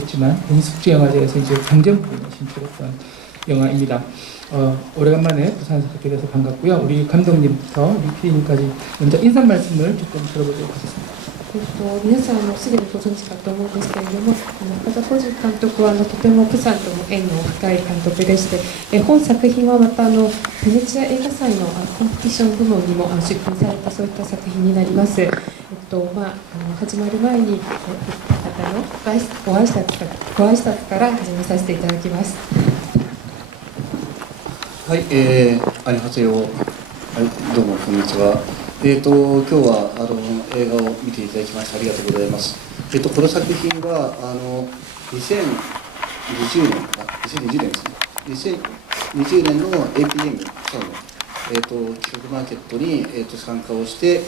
했지만 국립국제영화제에서 이제 경쟁부에 진출했던 영화입니다. 오래간만에 부산에서 뵙게 돼서 반갑고요. 우리 감독님부터 우리 PD님까지 먼저 인사 말씀을 조금 들어보도록 하겠습니다. 皆さんすでにご存知かと思うんですけれども、中田浩二監督はとても釜山とも縁の深い監督でして、本作品はまたベネチア映画祭のコンペティション部門にも出品されたそういった作品になります。始まる前に方のご挨拶から始めさせていただきます。はい、アニハセヨ、はい、どうもこんにちは。今日は映画を見ていただきましてありがとうございます。この作品は2020年ですね。2020年の APM 企画マーケットに、参加をして、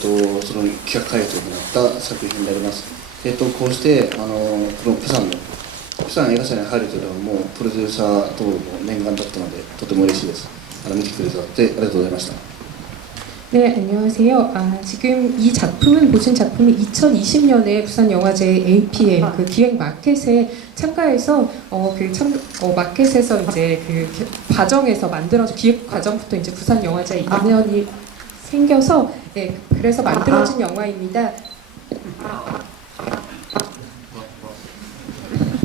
その企画開発を行った作品になります。こうしてこの釜山映画祭に入るというのはもうプロデューサー等の念願だったのでとても嬉しいです。見てくださってありがとうございました。 네, 안녕하세요. 지금 이 작품은 보신 작품이 2020년에 부산영화제 APM 그 기획 마켓에 참가해서 마켓에서 이제 그 과정에서 만들어진 기획 과정부터 이제 부산영화제 인연이 생겨서 그래서 만들어진 영화입니다.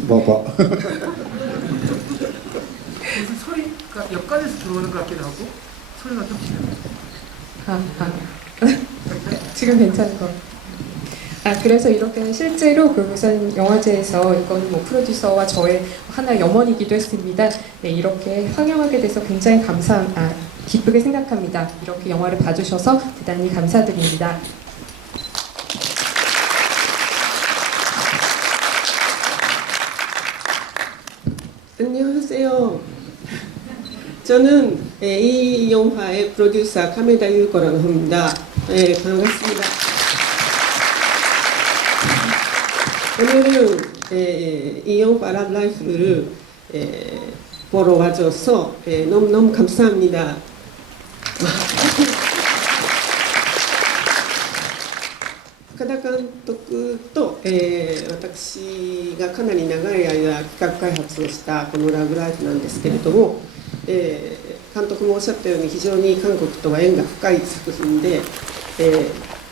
봐봐. 무슨 소리가 옆간에서 들어오는 것 같기도 하고 소리가 좀 지르네. 지금 괜찮은 거. 그래서 이렇게 실제로 그 부산 영화제에서 이건 뭐 프로듀서와 저의 하나의 염원이기도 했습니다. 네, 이렇게 상영하게 돼서 굉장히 기쁘게 생각합니다. 이렇게 영화를 봐주셔서 대단히 감사드립니다. 안녕하세요. 저는 이 영화의 프로듀서 카메다 유코라고 합니다. 반갑습니다. 오늘은 이 영화 러브라이프를 보러 와줘서 너무너무 감사합니다.深田監督と、私がかなり長い間企画開発をしたこのラブライフなんですけれども、監督もおっしゃったように非常に韓国とは縁が深い作品で、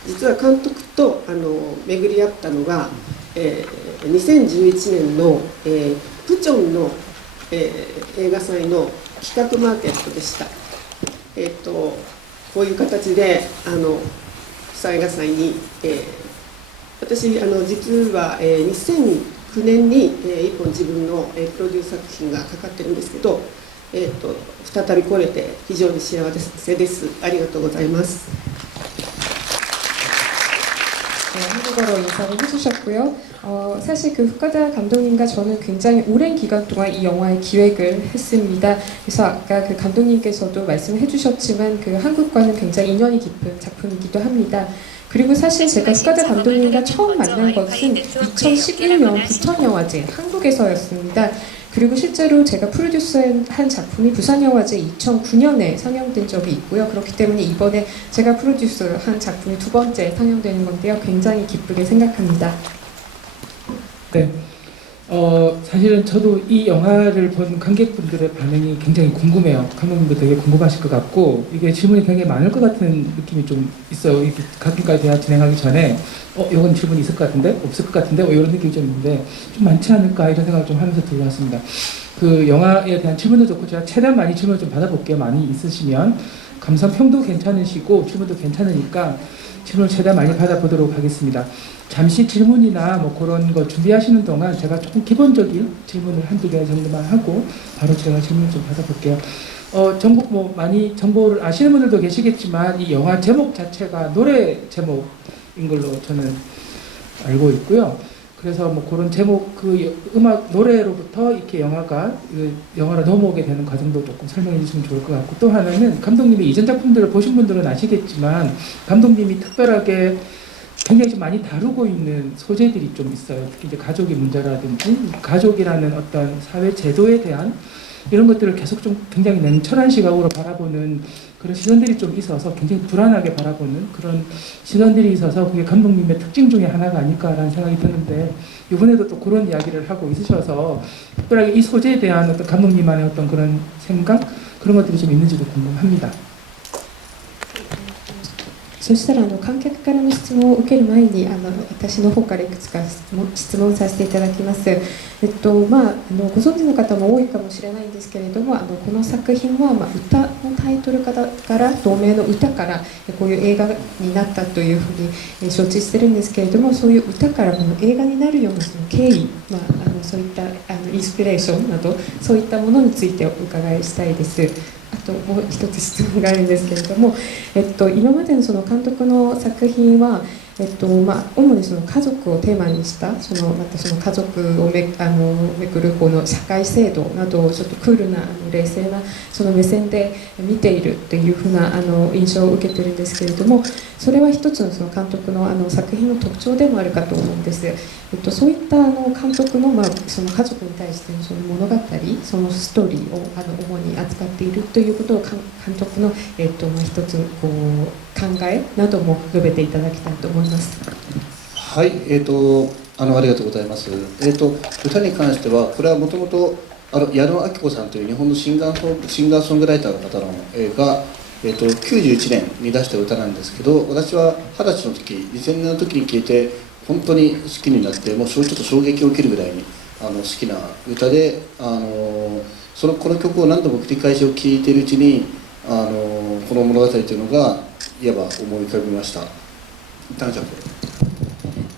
実は監督と巡り合ったのが、2011年の、プチョンの、映画祭の企画マーケットでした。こういう形で映画祭に、私実は、2009年に、一本自分の、プロデュース作品がかかってるんですけど、再び来れて非常に幸せです。ありがとうございます。 한국어로 인사를 해주셨고요. 사실 그 후카다 감독님과 저는 굉장히 오랜 기간 동안 이 영화의 기획을 했습니다. 그래서 아까 그 감독님께서도 말씀을 해주셨지만 그 한국과는 굉장히 인연이 깊은 작품이기도 합니다. 그리고 사실 제가 후카다 감독님과 처음 만난 것은 2011년 부천영화제 한국에서였습니다. 그리고 실제로 제가 프로듀서한 작품이 부산영화제 2009년에 상영된 적이 있고요. 그렇기 때문에 이번에 제가 프로듀서한 작품이 두 번째 상영되는 건데요. 굉장히 기쁘게 생각합니다. 네, 사실은 저도 이 영화를 본 관객분들의 반응이 굉장히 궁금해요. 감독님도 되게 궁금하실 것 같고 이게 질문이 굉장히 많을 것 같은 느낌이 좀 있어요. 이렇게 가끔까지 대화 진행하기 전에 이건 질문이 있을 것 같은데? 없을 것 같은데? 이런 느낌이 좀 있는데 좀 많지 않을까 이런 생각을 좀 하면서 들어왔습니다. 그 영화에 대한 질문도 좋고 제가 최대한 많이 질문을 좀 받아볼게요. 많이 있으시면 감상평도 괜찮으시고 질문도 괜찮으니까 질문을 최대한 많이 받아보도록 하겠습니다. 잠시 질문이나 뭐 그런 거 준비하시는 동안 제가 조금 기본적인 질문을 한두 개 정도만 하고 바로 제가 질문을 좀 받아볼게요. 많이 정보를 아시는 분들도 계시겠지만 이 영화 제목 자체가 노래 제목인 걸로 저는 알고 있고요. 그래서 뭐 그런 제목 그 음악 노래로부터 이렇게 영화로 넘어오게 되는 과정도 조금 설명해 주시면 좋을 것 같고 또 하나는 감독님이 이전 작품들을 보신 분들은 아시겠지만 감독님이 특별하게 굉장히 좀 많이 다루고 있는 소재들이 좀 있어요. 특히 이제 가족의 문제라든지 가족이라는 어떤 사회 제도에 대한 이런 것들을 계속 좀 굉장히 냉철한 시각으로 바라보는 그런 시선들이 좀 있어서 굉장히 불안하게 바라보는 그런 시선들이 있어서 그게 감독님의 특징 중에 하나가 아닐까라는 생각이 드는데 이번에도 또 그런 이야기를 하고 있으셔서 특별하게 이 소재에 대한 어떤 감독님만의 어떤 그런 생각 그런 것들이 좀 있는지도 궁금합니다. そしたら観客からの質問を受ける前に私の方からいくつか質問させていただきます。ご存知の方も多いかもしれないんですけれども、この作品は、歌のタイトルから同名の歌からこういう映画になったというふうに承知してるんですけれども、そういう歌からこの映画になるようなその経緯、そういったインスピレーションなどそういったものについてお伺いしたいです。あともう一つ質問があるんですけれども、今までのその監督の作品は、主にその家族をテーマにしたまたその家族をめくるこの社会制度などをちょっとクールな冷静なその目線で見ているというふうな印象を受けてるんですけれども、それは一つのその監督の作品の特徴でもあるかと思うんです。そういった監督のその家族に対してのその物語、そのストーリーを主に扱っているということを監督の一つこう考えなども述べていただきたいと思います。はい、ありがとうございます。歌に関しては、これはもともと矢野顕子さんという日本のシンガーソングライターの方のが、91年に出した歌なんですけど、私は20歳の時、2000年の時に聴いて本当に好きになって、もうちょっと衝撃を受けるぐらいに好きな歌で、この曲を何度も繰り返しを聴いているうちにこの物語というのがいわば思い浮かびました。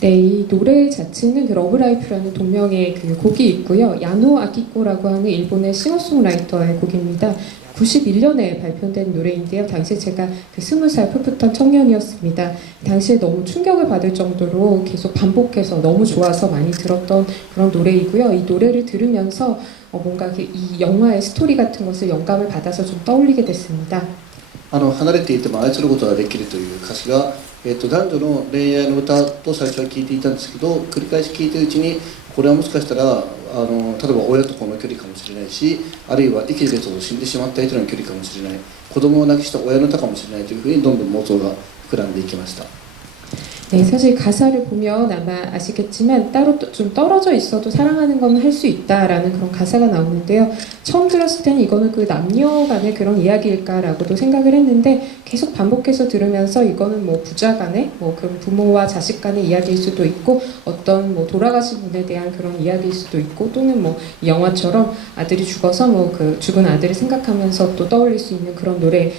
네, 이 노래 자체는 그 러브라이프라는 동명의 그 곡이 있고요. 야노 아키코라고 하는 일본의 싱어송라이터의 곡입니다. 91년에 발표된 노래인데요. 당시에 제가 그 20살 풋풋한 청년이었습니다. 당시에 너무 충격을 받을 정도로 계속 반복해서 너무 좋아서 많이 들었던 그런 노래이고요. 이 노래를 들으면서 뭔가 이 영화의 스토리 같은 것을 영감을 받아서 좀 떠올리게 됐습니다. 離れていても愛することができるという歌詞が、男女の恋愛の歌と最初は聞いていたんですけど、繰り返し聞いているうちにこれはもしかしたら例えば親と子の距離かもしれないし、あるいは生きていると死んでしまった人の距離かもしれない、子供を亡くした親の歌かもしれないというふうにどんどん妄想が膨らんでいきました。 네, 사실 가사를 보면 아마 아시겠지만 따로 좀 떨어져 있어도 사랑하는 건 할 수 있다라는 그런 가사가 나오는데요. 처음 들었을 때는 이거는 그 남녀 간의 그런 이야기일까라고도 생각을 했는데 계속 반복해서 들으면서 이거는 뭐 부자 간의 그 부모와 자식 간의 이야기일 수도 있고 어떤 돌아가신 분에 대한 그런 이야기일 수도 있고 또는 이 영화처럼 아들이 죽어서 그 죽은 아들을 생각하면서 또 떠올릴 수 있는 그런 노래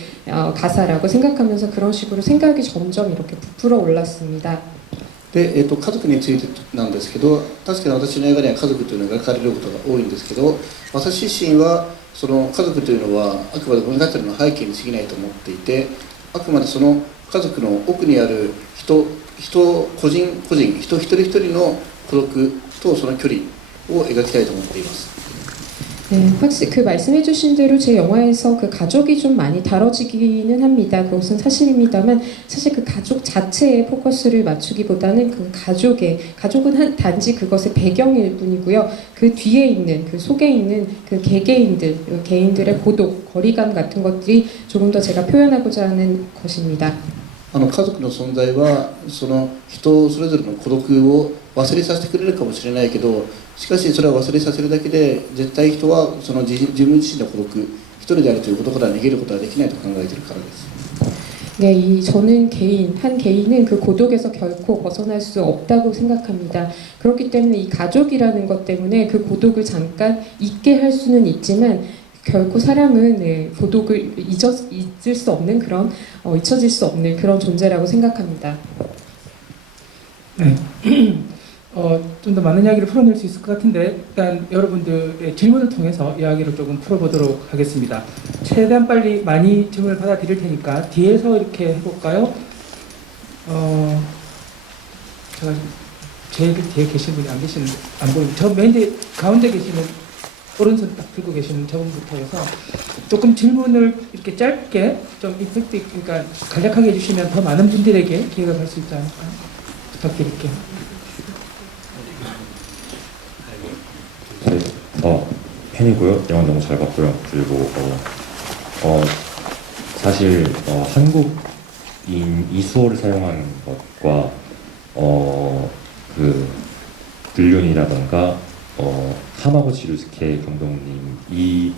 가사라고 생각하면서 그런 식으로 생각이 점점 이렇게 부풀어 올랐습니다. で家族についてなんですけど、確かに私の映画には家族というのが描かれることが多いんですけど、私自身はその家族というのはあくまで物語の背景に過ぎないと思っていて、あくまでその家族の奥にある個人一人一人の孤独とその距離を描きたいと思っています。 네, 확실히 그 말씀해주신 대로 제 영화에서 그 가족이 좀 많이 다뤄지기는 합니다. 그것은 사실입니다만 사실 그 가족 자체에 포커스를 맞추기보다는 그 가족은 단지 그것의 배경일 뿐이고요. 그 뒤에 있는 그 속에 있는 그 개인들의 고독, 거리감 같은 것들이 조금 더 제가 표현하고자 하는 것입니다. 家族の存在はその人それぞれの孤独を忘れさせてくれるかもしれないけど、しかしそれは忘れさせるだけで絶対人はその自分自身の孤独一人であるということから逃げることはできないと考えているからです。 네, 저는 한 개인은 그 고독에서 결코 벗어날 수 없다고 생각합니다. 그렇기 때문에 이 가족이라는 것 때문에 그 고독을 잠깐 잊게 할 수는 있지만 결코 사람은 고독을 잊을 수 없는 그런 잊혀질 수 없는 그런 존재라고 생각합니다. 네. 좀 더 많은 이야기를 풀어낼 수 있을 것 같은데 일단 여러분들의 질문을 통해서 이야기를 조금 풀어보도록 하겠습니다. 최대한 빨리 많이 질문을 받아드릴 테니까 뒤에서 이렇게 해볼까요? 제가 제일 뒤에 계신 분이 안 보이는데 저 맨 가운데 계시는 오른손 딱 들고 계시는 저분부터 해서 조금 질문을 이렇게 짧게 좀 임팩트 그러니까 간략하게 해주시면 더 많은 분들에게 기회가 갈 수 있지 않을까 부탁드릴게요. 팬이고요. 영화 너무 잘 봤고요. 그리고 사실 한국인 이수어를 사용하는 것과 그 불륜이라던가 하마구치 류스케 감독님이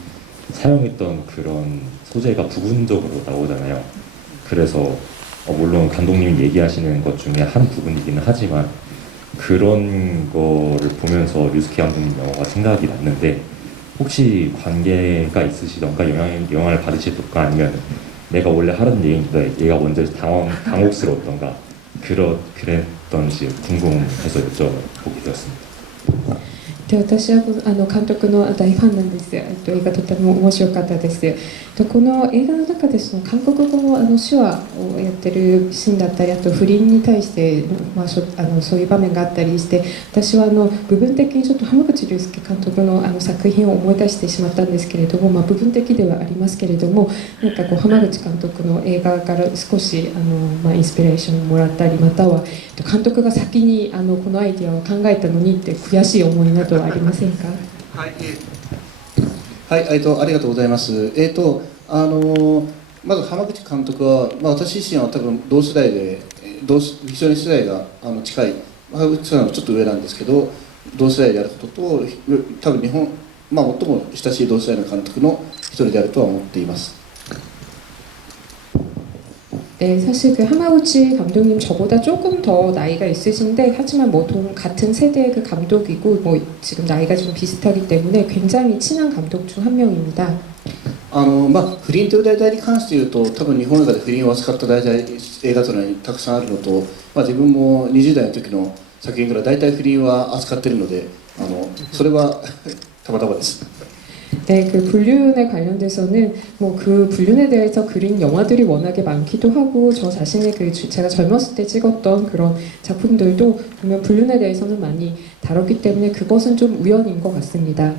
사용했던 그런 소재가 부분적으로 나오잖아요. 그래서 물론 감독님이 얘기하시는 것 중에 한 부분이기는 하지만 그런 거를 보면서 류스케 감독님 영화가 생각이 났는데 혹시 관계가 있으시던가 영향을 받으시던가 아니면 내가 원래 하던 얘기인데 얘가 먼저 당혹스러웠던가 그랬던지 궁금해서 여쭤보게 되었습니다. で私は監督の大ファンなんです。映画とても面白かったです。この映画の中でその韓国語の手話をやってるシーンだったり、あと不倫に対して、そういう場面があったりして、私は部分的にちょっと浜口竜介監督の作品を思い出してしまったんですけれども、部分的ではありますけれども、なんか浜口監督の映画から少しインスピレーションをもらったり、または監督が先にこのアイデアを考えたのにって悔しい思いなどはありませんか？はい、ありがとうございます。まず浜口監督は、私自身は多分同世代で非常に世代が近い、浜口さんはちょっと上なんですけど、同世代であることと、多分日本、最も親しい同世代の監督の一人であるとは思っています。 네, 사실 그 하마구치 감독님 저보다 조금 더 나이가 있으신데 하지만 같은 세대의 그 감독이고 지금 나이가 좀 비슷하기 때문에 굉장히 친한 감독 중 한 명입니다. 不倫という題材に関して言うと多分日本の中で不倫を扱った題材映画というのはたくさんあるのと、自分も20代の時の作品から大体不倫は扱っているのでそれはたまたまです。 네, 그 불륜에 관련돼서는 그 불륜에 대해서 그린 영화들이 워낙에 많기도 하고 저 자신의 제가 젊었을 때 찍었던 그런 작품들도 보면 불륜에 대해서는 많이 다뤘기 때문에 그것은 좀 우연인 것 같습니다.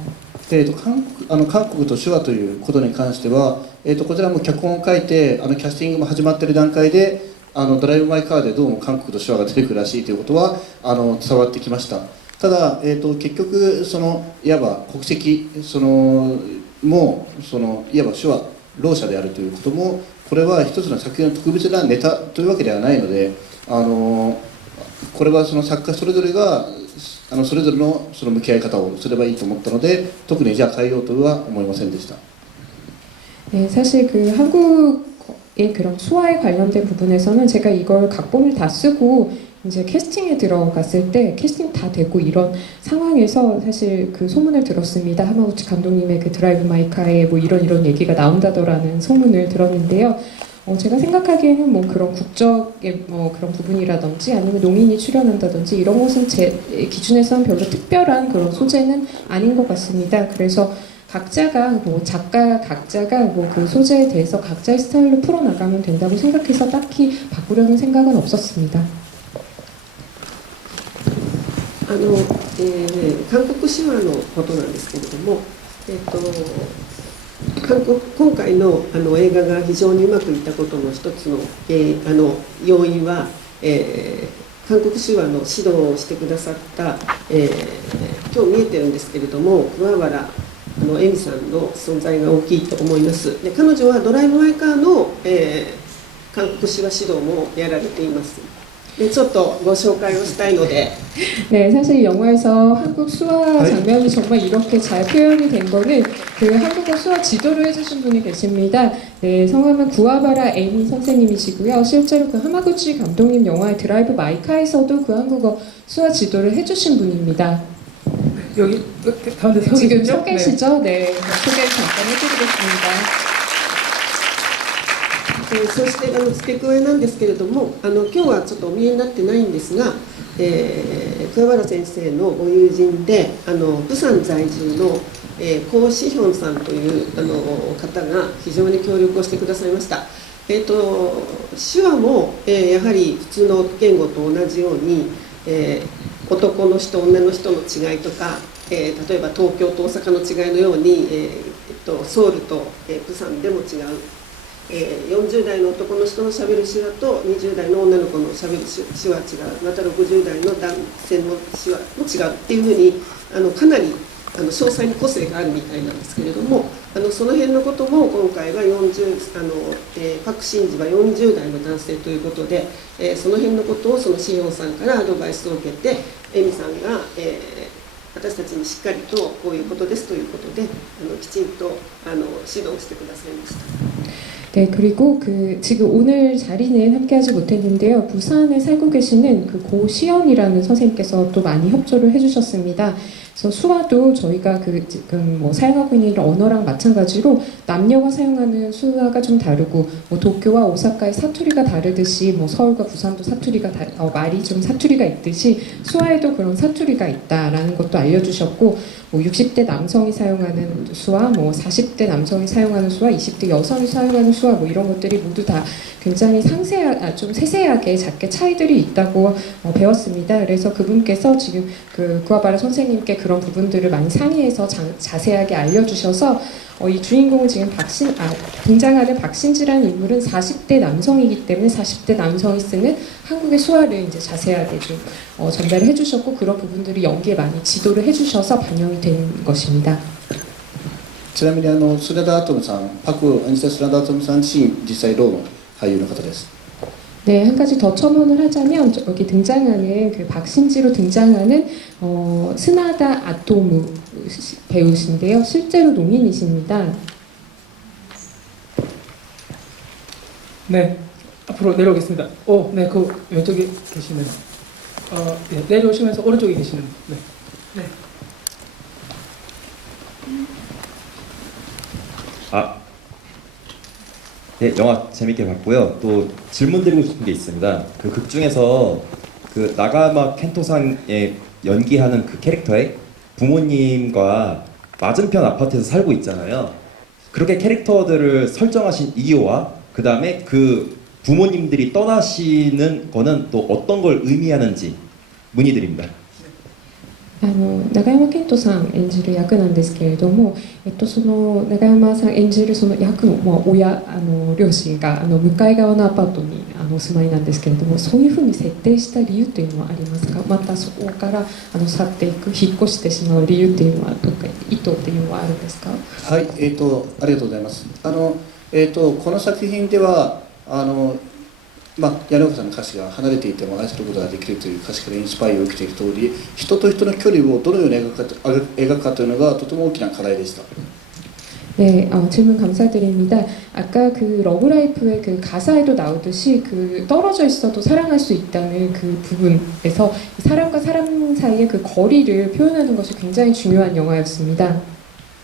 韓国と手話ということに関しては、こちらも脚本を書いてキャスティングも始まっている段階でドライブ・マイ・カーでどうも韓国と手話が出てくるらしいということは伝わってきました。 ただ、結局いわば国籍もいわば手話ろう者であるということもこれは一つの作品の特別なネタというわけではないのでこれは作家それぞれがそれぞれの向き合い方をすればいいと思ったので特にじゃあ変えようとは思いませんでした。 네, 사실 그 한국의 그런 수화에 관련된 부분에서는 제가 이걸 각본을 다 쓰고 이제 캐스팅에 들어갔을 때 캐스팅 다 되고 이런 상황에서 사실 그 소문을 들었습니다. 하마구치 감독님의 그 드라이브 마이 카에 이런 얘기가 나온다더라는 소문을 들었는데요. 제가 생각하기에는 그런 국적의 그런 부분이라든지 아니면 농인이 출연한다든지 이런 것은 제 기준에서는 별로 특별한 그런 소재는 아닌 것 같습니다. 그래서 각자가 작가 각자가 그 소재에 대해서 각자의 스타일로 풀어나가면 된다고 생각해서 딱히 바꾸려는 생각은 없었습니다. 韓国手話のことなんですけれども、今回の映画が非常にうまくいったことの一つの要因は、韓国手話の指導をしてくださった、今日見えてるんですけれども桑原恵美さんの存在が大きいと思います。で彼女はドライブ・マイ・カーの、韓国手話指導もやられています。 ちょっとご紹介をしたいので 네, 사실 영화에서 한국 수화 장면이 정말 이렇게 잘 표현이 된 거는 그 한국어 수화 지도를 해주신 분이 계십니다. 네, 성함은 구아바라 에미 선생님이시고요. 실제로 그 하마구치 감독님 영화의 드라이브 마이카에서도 그 한국어 수화 지도를 해주신 분입니다. 여기 가운데 서 지금 계시죠? 서 계시죠? 네, 소개를 잠깐 해드리겠습니다. そして付け加えなんですけれども今日はちょっとお見えになってないんですが、桑原先生のご友人で釜山在住のコウ・シヒョンさんという方が非常に協力をしてくださいました。手話も、やはり普通の言語と同じように、男の人女の人の違いとか、例えば東京と大阪の違いのように、ソウルと釜山でも違う。 40代の男の人のしゃべる手話と20代の女の子のしゃべる手話は違うまた60代の男性の手話も違うっていうふうにかなり詳細に個性があるみたいなんですけれども、その辺のことも今回はパク・シンジは40代の男性ということで、その辺のことをそのシヨンさんからアドバイスを受けて、エミさんが、私たちにしっかりとこういうことですということできちんと指導してくださいました。 네, 그리고 지금 오늘 자리는 함께하지 못했는데요. 부산에 살고 계시는 그 고시연이라는 선생님께서 또 많이 협조를 해주셨습니다. 그래서 수화도 저희가 지금 사용하고 있는 언어랑 마찬가지로 남녀가 사용하는 수화가 좀 다르고 도쿄와 오사카의 사투리가 다르듯이 서울과 부산도 사투리가 말이 좀 사투리가 있듯이 수화에도 그런 사투리가 있다라는 것도 알려주셨고 60대 남성이 사용하는 수화, 40대 남성이 사용하는 수화, 20대 여성이 사용하는 수화 이런 것들이 모두 다 굉장히 좀 세세하게 작게 차이들이 있다고 배웠습니다. 그래서 그분께서 지금 구아바라 선생님께 그런 부분들을 많이 상의해서 자세하게 알려주셔서 이 주인공은 지금 등장하는 박신지라는 인물은 40대 남성이기 때문에 40대 남성이 쓰는 한국의 수화를 이제 자세하게 좀 전달을 해주셨고 그런 부분들이 연기에 많이 지도를 해주셔서 반영이 된 것입니다. ちなみに砂田アトムさん、パク演じた砂田アトムさん自身実際ろうの俳優の方です。 네, 한 가지 더 첨언을 하자면 여기 등장하는 그 박신지로 등장하는 스나다 아토무 배우신데요. 실제로 농인이십니다. 네, 앞으로 내려오겠습니다. 네, 그 왼쪽에 계시는 네, 내려오시면서 오른쪽에 계시는 네. 네. 네, 영화 재밌게 봤고요. 또 질문 드리고 싶은 게 있습니다. 그 극 중에서 그 나가야마 켄토상의 연기하는 그 캐릭터의 부모님과 맞은편 아파트에서 살고 있잖아요. 그렇게 캐릭터들을 설정하신 이유와 그 다음에 그 부모님들이 떠나시는 거는 또 어떤 걸 의미하는지 문의드립니다. 永山絢斗さん演じる役なんですけれども、その永山さん演じるその役の、両親が向かい側のアパートにお住まいなんですけれども、そういうふうに設定した理由というのはありますか？またそこから去っていく、引っ越してしまう理由というのはどっか意図というのはあるんですか？はい、ありがとうございます。この作品では柳岡さんの歌詞が離れていても愛することができるという歌詞からインスパイアを受けている通り、人と人の距離をどのように描くかというのがとても大きな課題でした。 네, 질문 감사드립니다. 아까 그 러브라이프의 그 가사에도 나오듯이 그 떨어져 있어도 사랑할 수 있다는 그 부분에서 사람과 사람 사이의 그 거리를 표현하는 것이 굉장히 중요한 영화였습니다.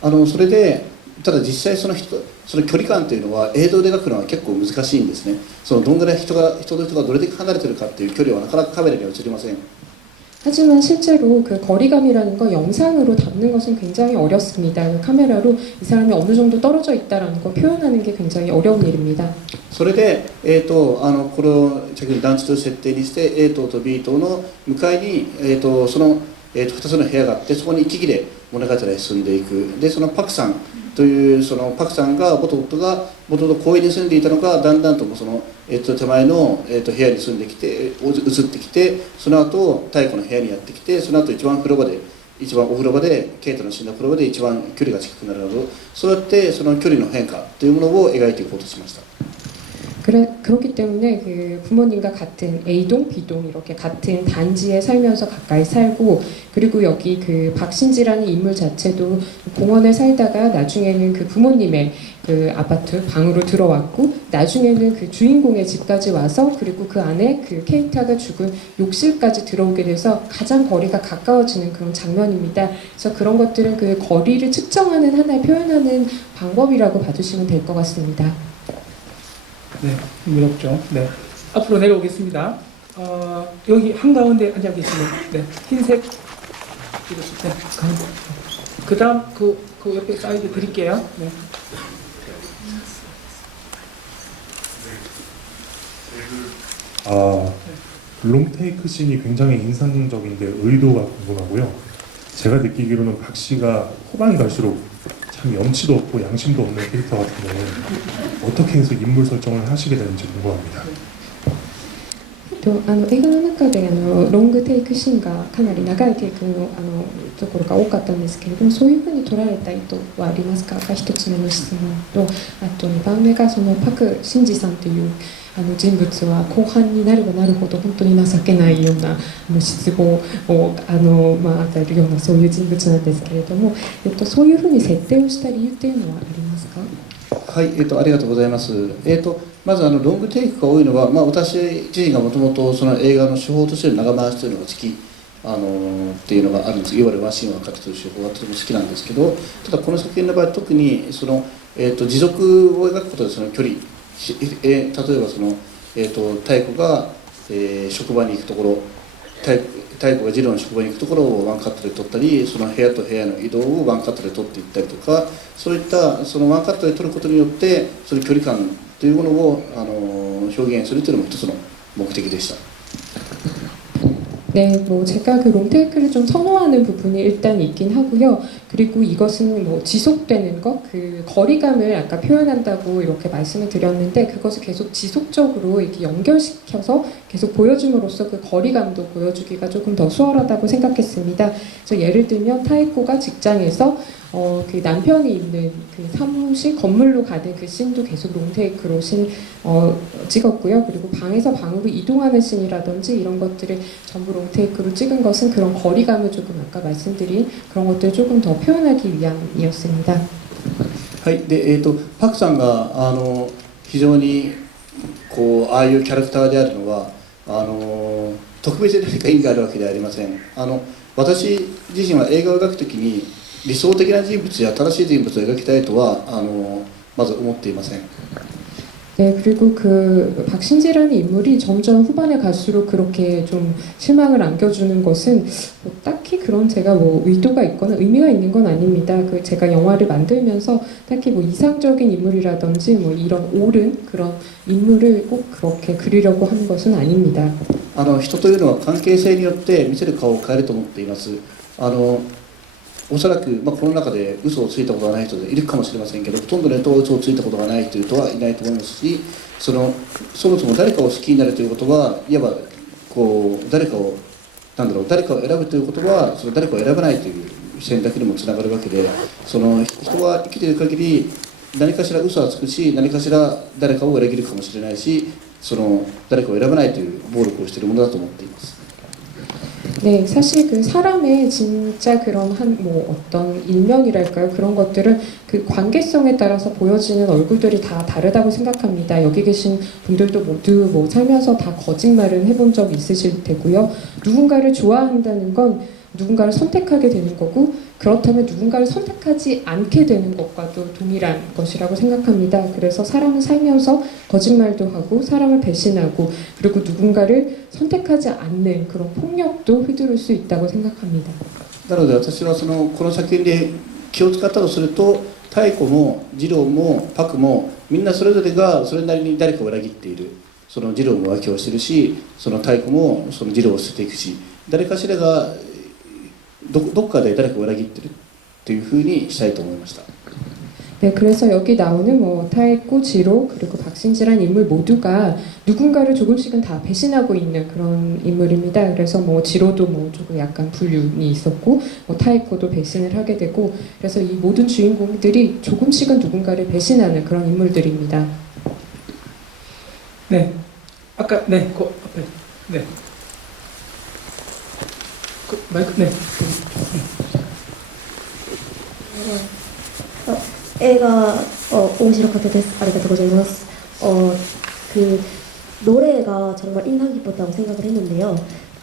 それでただ実際その距離感というのは映像で描くのは結構難しいんですね。どんぐらい人と人がどれだけ離れているかという距離はなかなかカメラには映りません。 하지만 실제로 그 거리감이라는 거 영상으로 담는 것은 굉장히 어렵습니다. 그 카메라로 이 사람이 어느 정도 떨어져 있다라는 거 표현하는 게 굉장히 어려운 일입니다. それで、この先ほど団地と設定にして A 棟と B 棟の向かいに、その、2つの部屋があってそこに行き来で物語が進んでいく。でそのパクさんというそのパクさんが元々公園に住んでいたのがだんだんとその、手前の、部屋に住んできて移ってきて、その後太古の部屋にやってきて、その後一番お風呂場でケイトの死んだ風呂場で一番距離が近くなるなど、そうやってその距離の変化というものを描いていこうとしました。 그렇기 때문에 그 부모님과 같은 A동, B동 이렇게 같은 단지에 살면서 가까이 살고, 그리고 여기 그 박신지라는 인물 자체도 공원에 살다가 나중에는 그 부모님의 그 아파트 방으로 들어왔고, 나중에는 그 주인공의 집까지 와서 그리고 그 안에 그 케이타가 죽은 욕실까지 들어오게 돼서 가장 거리가 가까워지는 그런 장면입니다. 그래서 그런 것들은 그 거리를 측정하는 하나의 표현하는 방법이라고 봐주시면 될 것 같습니다. 네, 흥미롭죠. 네, 앞으로 내려오겠습니다. 여기 한가운데 앉아 계시는 네, 흰색 네, 그다음 그 옆에 사이드 드릴게요. 네. 롱테이크 씬이 굉장히 인상적인데 의도가 궁금하고요. 제가 느끼기로는 박 씨가 후반이 갈수록 참 염치도 없고 양심도 없는 캐릭터 같은데 어떻게 해서 인물 설정을 하시게 되는지 궁금합니다. 映画の中でロングテイクシーンがかなり長いテイクのところが多かったんですけれども、そういうふうに捉えた意図はありますかが一つ目の質問と、あと2番目がそのパク・シンジさんという人物は後半になればなるほど本当に情けないような失望を与えるようなそういう人物なんですけれども、そういうふうに設定をした理由っていうのはありますか？はい、ありがとうございます。まずロングテイクが多いのは、私自身がもともとその映画の手法としての長回しというのが好き、っていうのがあるんです。いわゆるワンシーンをかけている手法がとても好きなんですけど、ただこの作品の場合特にその、持続を描くことでその距離、例えばその、太鼓が、職場に行くところ、太鼓が次郎の職場に行くところをワンカットで撮ったり、その部屋と部屋の移動をワンカットで撮っていったりとか、そういったそのワンカットで撮ることによってその距離感というものを表現するというのも一つの目的でした。 네, 제가 그 롱테이크를 좀 선호하는 부분이 일단 있긴 하고요. 그리고 이것은 지속되는 것, 그 거리감을 아까 표현한다고 이렇게 말씀을 드렸는데 그것을 계속 지속적으로 이렇게 연결시켜서 계속 보여줌으로써 그 거리감도 보여주기가 조금 더 수월하다고 생각했습니다. 그래서 예를 들면 타이코가 직장에서 그 남편이 있는 그 사무실 건물로 가는 그 씬도 계속 롱테이크로 찍었고요. 그리고 방에서 방으로 이동하는 씬이라든지 이런 것들을 전부 롱테이크로 찍은 것은 그런 거리감을 조금 아까 말씀드린 그런 것들을 조금 더 표현하기 위함이었습니다. はい、で、パクさんが非常にこうああいうキャラクターであるのは特別で何か意味があるわけではありません。私自身は映画を描くときに理想的な人物や正しい人物を描きたいとはまず思っていません。 네, 그리고 그 박신지라는 인물이 점점 후반에 갈수록 그렇게 좀 실망을 안겨주는 것은 딱히 그런 제가 의도가 있거나 의미가 있는 건 아닙니다. 그 제가 영화를 만들면서 딱히 이상적인 인물이라든지 이런 옳은 그런 인물을 꼭 그렇게 그리려고 하는 것은 아닙니다. 人というのは関係性によって見せる顔を変えると思っています。おそらく、この中で嘘をついたことがない人でいるかもしれませんけど、ほとんどの人は嘘をついたことがないという人はいないと思いますし、そもそも誰かを好きになるということはいわば誰かを選ぶということはその誰かを選ばないという選択にもつながるわけで、その人は生きている限り何かしら嘘はつくし、何かしら誰かを裏切るかもしれないし、その誰かを選ばないという暴力をしているものだと思っています。 네, 사실 그 사람의 진짜 그런 어떤 일면이랄까요? 그런 것들은 그 관계성에 따라서 보여지는 얼굴들이 다 다르다고 생각합니다. 여기 계신 분들도 모두 살면서 다 거짓말을 해본 적이 있으실 테고요. 누군가를 좋아한다는 건 누군가를 선택하게 되는 거고, 그렇다면 누군가를 선택하지 않게 되는 것과도 동일한 것이라고 생각합니다. 그래서 사람은 살면서 거짓말도 하고 사람을 배신하고 그리고 누군가를 선택하지 않는 그런 폭력도 휘두를 수 있다고 생각합니다. なので私はこの作品で気を使ったとすると、太鼓も次郎もパクもみんなそれぞれがそれなりに誰かを裏切っている。その次郎も浮気をしているし、その太鼓もその次郎を捨てていくし、誰かしらが どっかで誰かを裏切ってるというふうにしたいと思いました。 네, 그래서 여기 나오는 타이코, 지로 그리고 박신지란 인물 모두가 누군가를 조금씩은 다 배신하고 있는 그런 인물입니다. 그래서 지로도 조금 약간 불륜이 있었고 타이코도 배신을 하게 되고, 그래서 이 모든 주인공들이 조금씩은 누군가를 배신하는 그런 인물들입니다. 네, 아까 네, 그 앞에 네, 그 마이크 네. 映画面白かったです。ありがとうございます. 그 노래가 정말 인상 깊었다고 생각을 했는데요.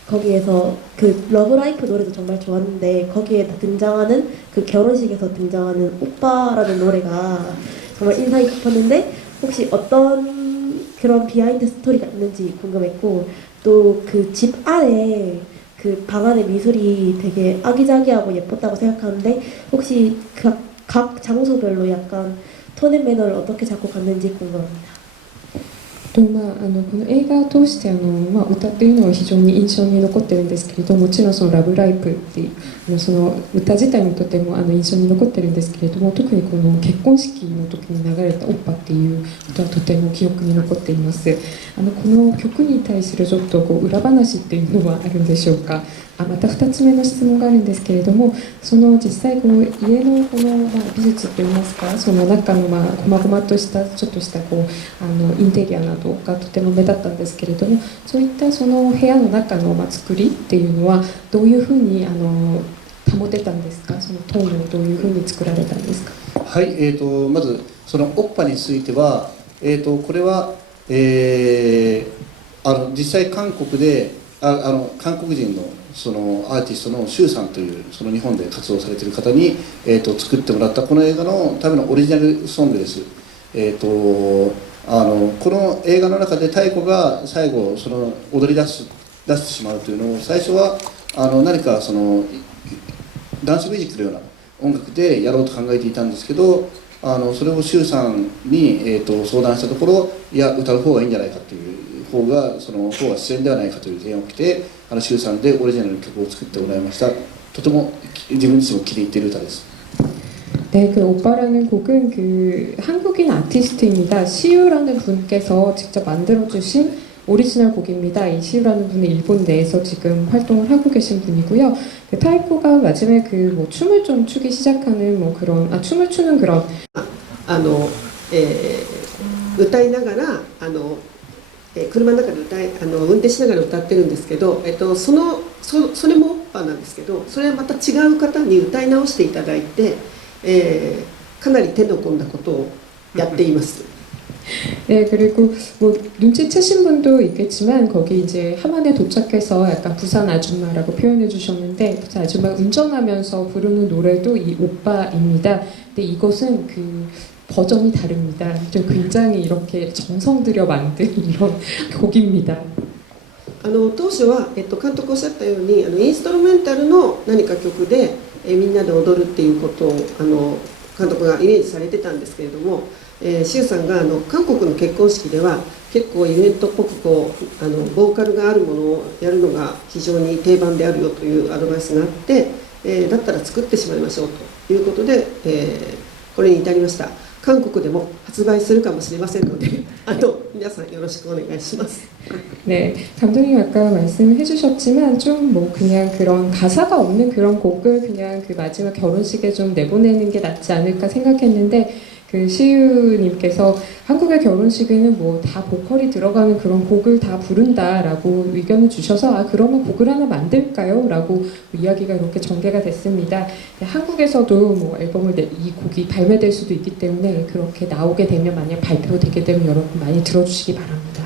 거기에서 그 러브라이프 노래도 정말 좋았는데 거기에 등장하는 그 결혼식에서 등장하는 오빠라는 노래가 정말 인상이 깊었는데 혹시 어떤 그런 비하인드 스토리가 있는지 궁금했고, 또 그 집 안에 그 방 안의 미술이 되게 아기자기하고 예뻤다고 생각하는데 혹시 각 장소별로 약간 톤 앤 매너를 어떻게 잡고 갔는지 궁금합니다. この映画を通して歌っていうのは非常に印象に残ってるんですけれども、もちろんそのラブライブっていうその歌自体もとても印象に残ってるんですけれども、特にこの結婚式の時に流れた「オッパ」っていう歌はとても記憶に残っています。この曲に対するちょっと裏話っていうのはあるんでしょうか。また2つ目の質問があるんですけれども、その実際この家の美術といいますか、その中の細々としたちょっとしたインテリアなどがとても目立ったんですけれども、そういったその部屋の中の作りっていうのはどういうふうに保てたんですか。そのトーンをどういうふうに作られたんですか。はい、まずそのオッパについては、これは、実際韓国で韓国人のそのアーティストのシュウさんというその日本で活動されている方に、作ってもらったこの映画のためのオリジナルソングです。この映画の中で太鼓が最後その踊り出してしまうというのを最初は何かそのダンスミュージックのような音楽でやろうと考えていたんですけど、それをシュウさんに、相談したところ、いや歌う方がいいんじゃないかという方が自然ではないかという提案を来て、シュウさんでオリジナルの曲を作ってもらいました。とても自分自身も気に入っている歌です。네, 그 오빠라는 곡은 그 한국인 아티스트입니다. 시우라는 분께서 직접 만들어주신 오리지널 곡입니다. 이 시우라는 분은 일본 내에서 지금 활동을 하고 계신 분이고요. 그 타이코가 마지막에 그 춤을 좀 추기 시작하는 그런 춤을 추는 그런 歌いながら車の中で運転しながら歌ってるんですけど、それもオッパなんですけど、それはまた違う方に歌い直していただいて、かなり手の込んだことをやっています。 네, 그리고 눈치채신 분도 있겠지만 거기 이제 함안에 도착해서 약간 부산 아줌마라고 표현해 주셨는데, 부산 아줌마 운전하면서 부르는 노래도 이 오빠입니다. 근데 이것은 그 버전이 다릅니다. 굉장히 이렇게 정성 들여 만든 이런 곡입니다. 当初は、監督おっしゃったようにインストルメンタルの何か曲で、みんなで踊るっていうことを監督がイメージされてたんですけれども、シウさんが韓国の結婚式では結構イベントっぽくボーカルがあるものをやるのが非常に定番であるよというアドバイスがあって、だったら作ってしまいましょうということで、これに至りました。韓国でも発売するかもしれませんので皆さんよろしくお願いします。 네, 감독님 아까 말씀을 해주셨지만 좀 그냥 그런 가사가 없는 그런 곡을 그냥 그 마지막 결혼식에 좀 내보내는 게 낫지 않을까 생각했는데, 그 시우님께서 한국의 결혼식에는 다 보컬이 들어가는 그런 곡을 다 부른다라고 의견을 주셔서 그러면 곡을 하나 만들까요? 라고 이야기가 이렇게 전개가 됐습니다. 한국에서도 앨범을 이 곡이 발매될 수도 있기 때문에 그렇게 나오게 되면, 만약 발표되게 되면 여러분 많이 들어주시기 바랍니다.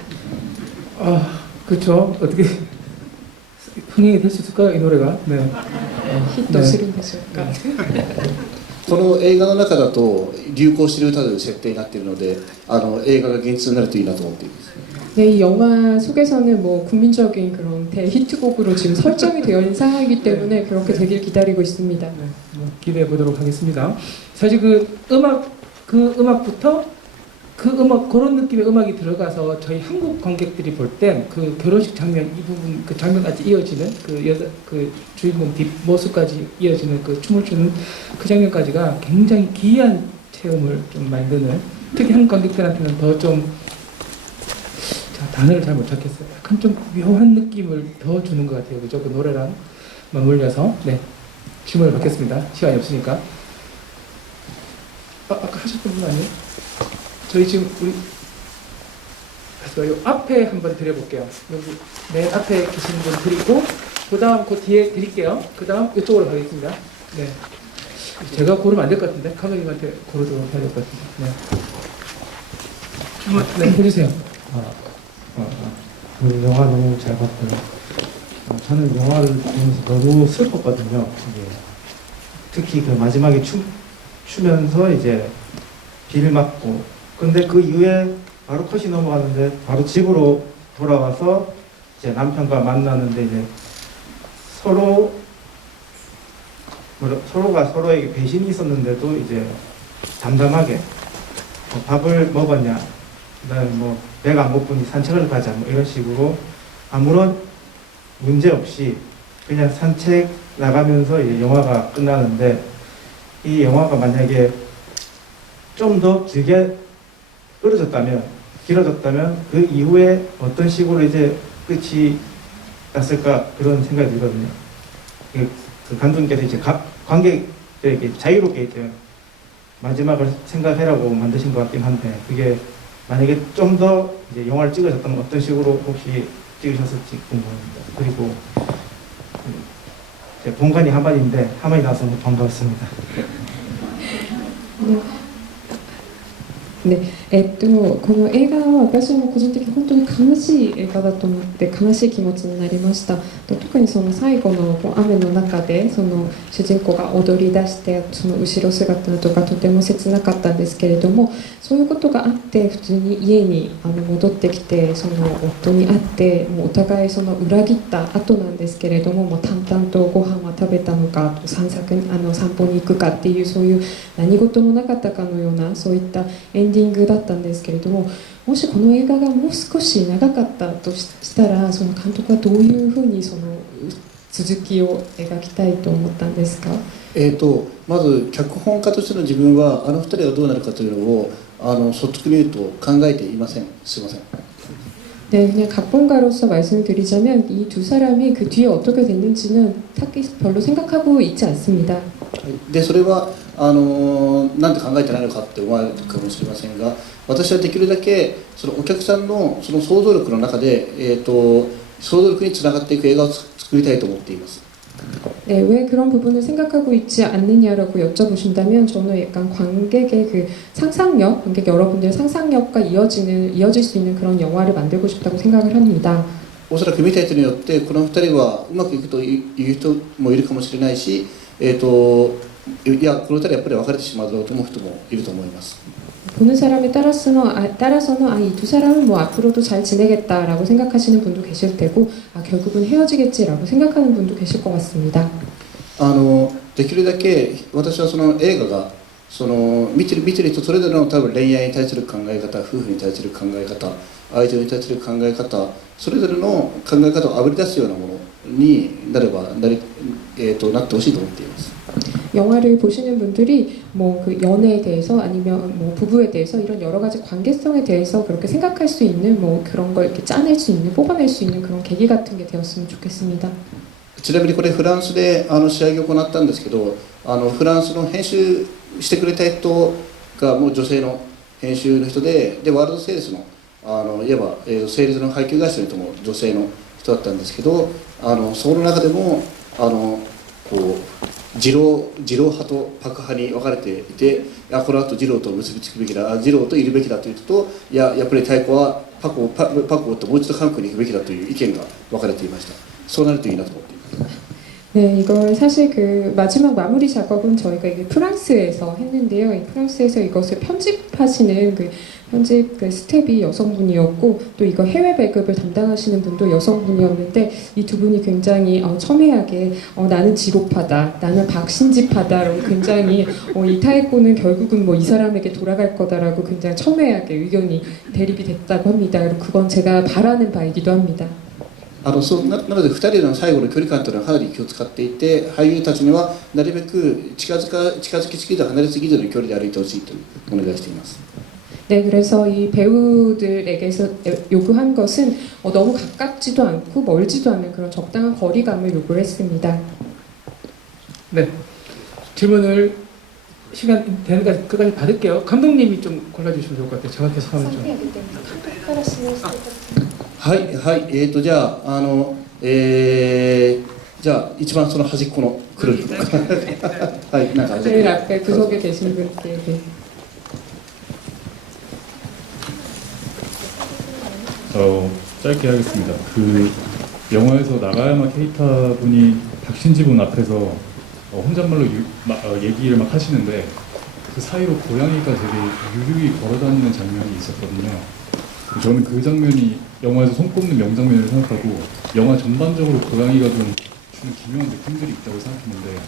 그렇죠. 어떻게 흥행이 될 수 있을까요, 이 노래가? 네. 히트するんでしょうか。この映画の中だと流行している歌という設定になっているので、映画が現実になるといいなと思っています。 네, 이 영화 속에서는 국민적인 그런 대히트곡으로 지금 설정이 되어 있는 상황이기 때문에 그렇게 되길 기다리고 있습니다. 네, 기대해 보도록 하겠습니다. 사실 그 음악부터 그런 느낌의 음악이 들어가서 저희 한국 관객들이 볼 때 그 결혼식 장면 이 부분 그 장면까지 이어지는 그 주인공 뒷 모습까지 이어지는 그 춤을 추는 그 장면까지가 굉장히 기이한 체험을 좀 만드는, 특히 한국 관객들한테는 더 좀 단어를 잘 못 찾겠어요. 약간 좀 묘한 느낌을 더 주는 것 같아요. 그죠? 그 노래랑 맞물려서. 네, 질문을 받겠습니다. 시간이 없으니까. 아까 하셨던 분 아니에요? 저희 지금 요 앞에 한번 드려볼게요. 여기 맨 앞에 계시는 분 드리고, 그 다음 그 뒤에 드릴게요. 그 다음 이쪽으로 가겠습니다. 네, 제가 고르면 안 될 것 같은데 감독님한테 고르도록 해야 될 것 같은데. 네, 해주세요. 그 영화 너무 잘 봤고요. 저는 영화를 보면서 너무 슬펐거든요. 이게 특히 그 마지막에 추면서 이제 비를 맞고, 근데 그 이후에 바로 컷이 넘어가는데 바로 집으로 돌아와서 이제 남편과 만나는데, 이제 서로가 서로에게 배신이 있었는데도 이제 담담하게 밥을 먹었냐, 그다음에 뭐 배가 안 고프니 산책을 가자 뭐 이런 식으로 아무런 문제 없이 그냥 산책 나가면서 이제 영화가 끝나는데, 이 영화가 만약에 좀 더 길어졌다면 그 이후에 어떤 식으로 이제 끝이 났을까 그런 생각이 들거든요. 그 감독님께서 이제 관객들에게 자유롭게 이제 마지막을 생각해라고 만드신 것 같긴 한데, 그게 만약에 좀 더 이제 영화를 찍으셨다면 어떤 식으로 혹시 찍으셨을지 궁금합니다. 그리고 제 본관이 한마디인데 한마디 나와서 너무 반가웠습니다.ねこの映画は私も個人的に本当に悲しい映画だと思って悲しい気持ちになりました。特にその最後の雨の中でその主人公が踊り出してその後ろ姿とかとても切なかったんですけれども、そういうことがあって普通に家に戻ってきてその夫に会ってもうお互いその裏切った後なんですけれども、もう淡々とご飯は食べたのか散歩に行くかっていう、そういう何事もなかったかのようなそういったエンディングだったんですけれども、もしこの映画がもう少し長かったとしたらその監督はどういうふうにその続きを描きたいと思ったんですか？まず脚本家としての自分は2人がどうなるかというのを率直に言うと考えていません。すいません。 네, 그냥 각본가로서 말씀드리자면 이 두 사람이 그 뒤에 어떻게 됐는지는 딱히 별로 생각하고 있지 않습니다. でそれはなんで考えてないのかって思われるかもしれませんが、私はできるだけそのお客さんのその想像力の中で、想像力につながっていく映画を作りたいと思っています。 네, 왜 그런 부분을 생각하고 있지 않느냐라고 여쭤보신다면 저는 약간 관객의 그 상상력, 관객 여러분들의 상상력과 이어질 수 있는 그런 영화를 만들고 싶다고 생각을 합니다. おそらく見た人によってこの2人はうまくいくという人もいるかもしれないし、いやこの2人はやっぱり別れてしまうだろうと思う人もいると思います。 보는 사람에 따라서는 이 두 사람은 뭐 앞으로도 잘 지내겠다라고 생각하시는 분도 계실 테고 결국은 헤어지겠지라고 생각하는 분도 계실 것 같습니다. できるだけ私はその映画が見てる人それぞれの多分恋愛に対する考え方、夫婦に対する考え方、愛情に対する考え方、それぞれの考え方をあぶり出すようなものになってほしいと思っています。 영화를 보시는 분들이 뭐 그 연애에 대해서 아니면 뭐 부부에 대해서 이런 여러 가지 관계성에 대해서 그렇게 생각할 수 있는 뭐 그런 걸 이렇게 짜낼 수 있는, 뽑아낼 수 있는 그런 계기 같은 게 되었으면 좋겠습니다. ちなみにこれフランスで試合を行ったんですけど、フランスの編集してくれた人がもう女性の編集の人で、ワールドセールスのいわばセールスの配給会社の人も女性の人だったんですけど、その中でもこう二郎派とパク派に分かれていて、この後二郎と結びつくべきだ、二郎といるべきだという人と、やっぱり太鼓はパクをともう一度韓国に行くべきだという意見が分かれていました。そうなるといいなと思っています。 네, 이걸 사실 그 마지막 마무리 작업은 저희가 이게 프랑스에서 했는데요. 이 프랑스에서 이것을 편집하시는 그 편집 그 스텝이 여성분이었고 또 이거 해외 배급을 담당하시는 분도 여성분이었는데 이 두 분이 굉장히 첨예하게 나는 지로파다, 나는 박신지파다라고 굉장히 이 타에코는 결국은 뭐 이 사람에게 돌아갈 거다라고 굉장히 첨예하게 의견이 대립이 됐다고 합니다. 그리고 그건 제가 바라는 바이기도 합니다. なので2人の最後の距離感というのはかなり気を使っていて、俳優たちにはなるべく近づきすぎず離れすぎずの距離で歩いてほしいとお願いしています。 네, 그래서 이 배우들에게서 요구한 것은 너무 가깝지도 않고 멀지도 않은 그런 적당한 거리감을 요구를 했습니다. 네, 질문을 시간 되는 끝까지 받을게요. 감독님이 좀 골라주시면 좋을 것 같아요. 제가 계속 하면 좀. はいはい、じゃあじゃあ一番その端っこの黒いはい、なんか 제일 앞에 구석에 계신 분께 네. 짧게 하겠습니다. 그 영화에서 나가야마 케이타 분이 박신지 분 앞에서 혼잣말로 얘기를 막 하시는데 그 사이로 고양이가 되게 유유히 걸어다니는 장면이 있었거든요. 저는 그 장면이 영화에서 손꼽는 명장면을 생각하고 영화 전반적으로 고양이가 좀 주는 기묘한 느낌들이 있다고 생각했는데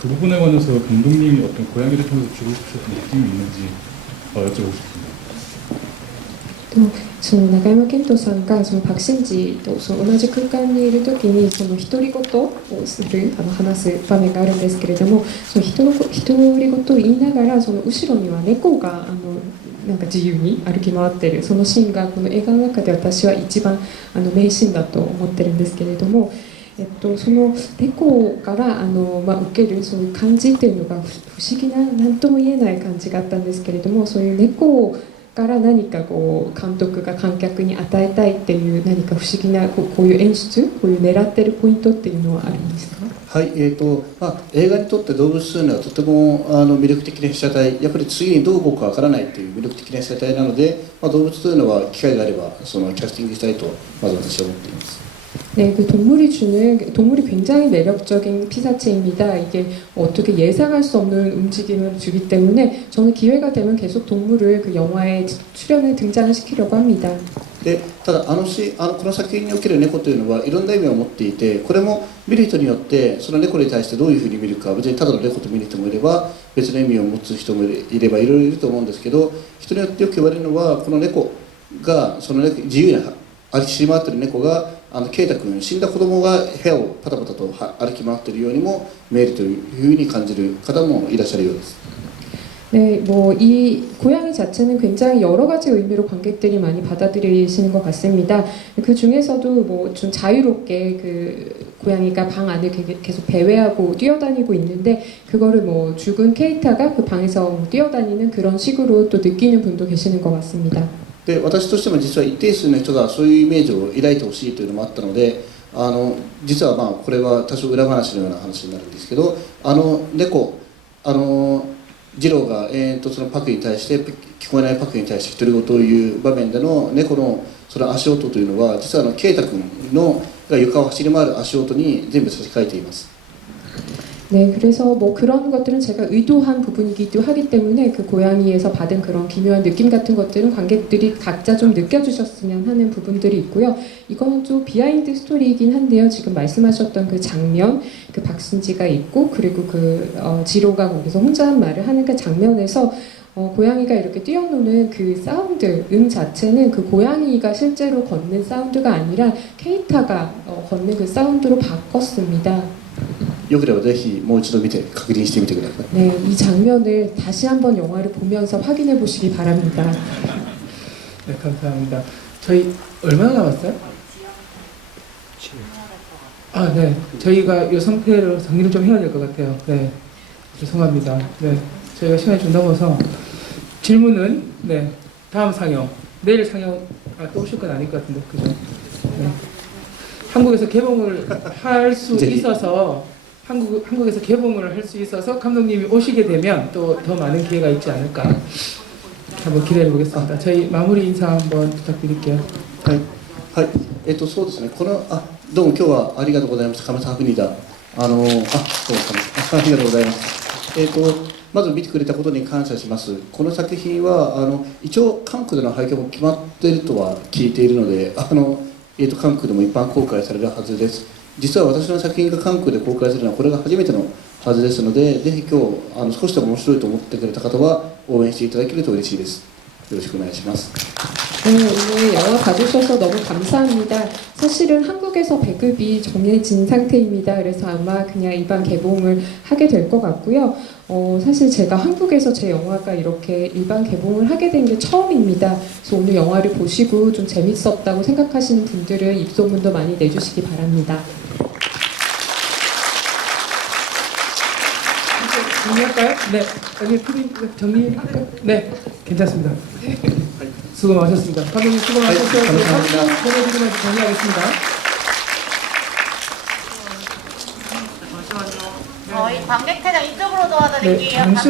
그 부분에 관해서 감독님이 어떤 고양이를 통해서 주고 싶으셨던 느낌이 있는지 여쭤보고 싶습니다. その永山絢斗さんがそのパク・シンジとその同じ空間にいる時にその独り言をする話す場面があるんですけれども、その独り言を言いながらその後ろには猫がなんか自由に歩き回っている、そのシーンがこの映画の中で私は一番名シーンだと思ってるんですけれども、その猫から受けるそういう感じっていうのが不思議な何とも言えない感じがあったんですけれども、そういう猫から何かこう監督が観客に与えたいっていう何か不思議なこういう演出、こういう狙ってるポイントっていうのはあるんですか？はい、映画にとって動物というのはとても魅力的な被写体、やっぱり次にどう動くかわからないという魅力的な被写体なので、動物というのは機会があればそのキャスティングしたいとまず私は思っています。 네, 그 동물이 굉장히 매력적인 피사체입니다. 이게 어떻게 예상할 수 없는 움직임을 주기 때문에 저는 기회가 되면 계속 동물을 그 영화에 출연을 등장을 시키려고 합니다. でただこの作品における猫というのはいろんな意味を持っていて、これも見る人によってその猫に対してどういうふうに見るか、別にただの猫と見る人もいれば別の意味を持つ人もいればいろいろいると思うんですけど、人によってよく言われるのはこの猫が自由に歩き回っている猫が圭太君、死んだ子供が部屋をパタパタと歩き回っているようにも見えるというふうに感じる方もいらっしゃるようです。 네, 이 고양이 자체는 굉장히 여러 가지 의미로 관객들이 많이 받아들이시는 것 같습니다. 그 중에서도 좀 자유롭게 그 고양이가 방 안을 계속 배회하고 뛰어다니고 있는데, 그거를 죽은 케이타가 그 방에서 뛰어다니는 그런 식으로 또 느끼는 분도 계시는 것 같습니다. で私としても実は一定数の人がそういうイメージを抱いてほしいというのもあったので、実はこれは多少裏話のような話になるんですけど、猫次郎がそのパクに対して聞こえないパクに対して独り言を言う場面での猫のその足音というのは、実は圭太君が床を走り回る足音に全部差し替えています。 네, 그래서 그런 것들은 제가 의도한 부분이기도 하기 때문에 그 고양이에서 받은 그런 기묘한 느낌 같은 것들은 관객들이 각자 좀 느껴주셨으면 하는 부분들이 있고요. 이거는 좀 비하인드 스토리이긴 한데요. 지금 말씀하셨던 그 장면, 그 박신지가 있고 그리고 지로가 거기서 혼잣말을 하는 그 장면에서 고양이가 이렇게 뛰어노는 그 사운드, 자체는 그 고양이가 실제로 걷는 사운드가 아니라 케이타가 걷는 그 사운드로 바꿨습니다. よければぜひもう一度見て確認してみてください。 네, 이 장면을 다시 한번 영화를 보면서 확인해 보시기 바랍니다. 네, 감사합니다. 저희 얼마나 남았어요? 네, 저희가 이 상태로 정리를 좀 해야 될 것 같아요. 네, 죄송합니다. 네, 저희가 시간이 좀 넘어서 질문은 다음 상영, 내일 상영 또 오실 건 아닐 것 같은데, 그죠? 네. 한국에서 개봉을 할 수 있어서 한국에서 개봉을 할 수 있어서 감독님이 오시게 되면 또 더 많은 기회가 있지 않을까 한번 기대해 보겠습니다. 저희 마무리 인사 한번 부탁드릴게요. はい、そうですね。どうも今日はありがとうございました。カメサハフニダ。どうもありがとうございます。まず見てくれたことに感謝します。この作品は一応韓国での配給も決まっているとは聞いているので、韓国でも一般公開されるはずです。実は私の作品が韓国で公開するのはこれが初めてのはずですので、ぜひ今日少しでも面白いと思ってくれた方は応援していただけると嬉しいです。よろしくお願いします。 네, 오늘 영화 봐주셔서 너무 감사합니다. 사실은 한국에서 배급이 정해진 상태입니다. 그래서 아마 그냥 일반 개봉을 하게 될 것 같고요. 사실 제가 한국에서 제 영화가 이렇게 일반 개봉을 하게 된 게 처음입니다. 그래서 오늘 영화를 보시고 좀 재밌었다고 생각하시는 분들은 입소문도 많이 내주시기 바랍니다. 정리할까요? 네, 여기 정리할까요? 네, 괜찮습니다. 수고 많으셨습니다. 감독님 수고 많으셨어요. 감사합니다. 보내드리면서 정리하겠습니다. 저희 관객회장 이쪽으로 도와드릴게요. 네, 잠시만.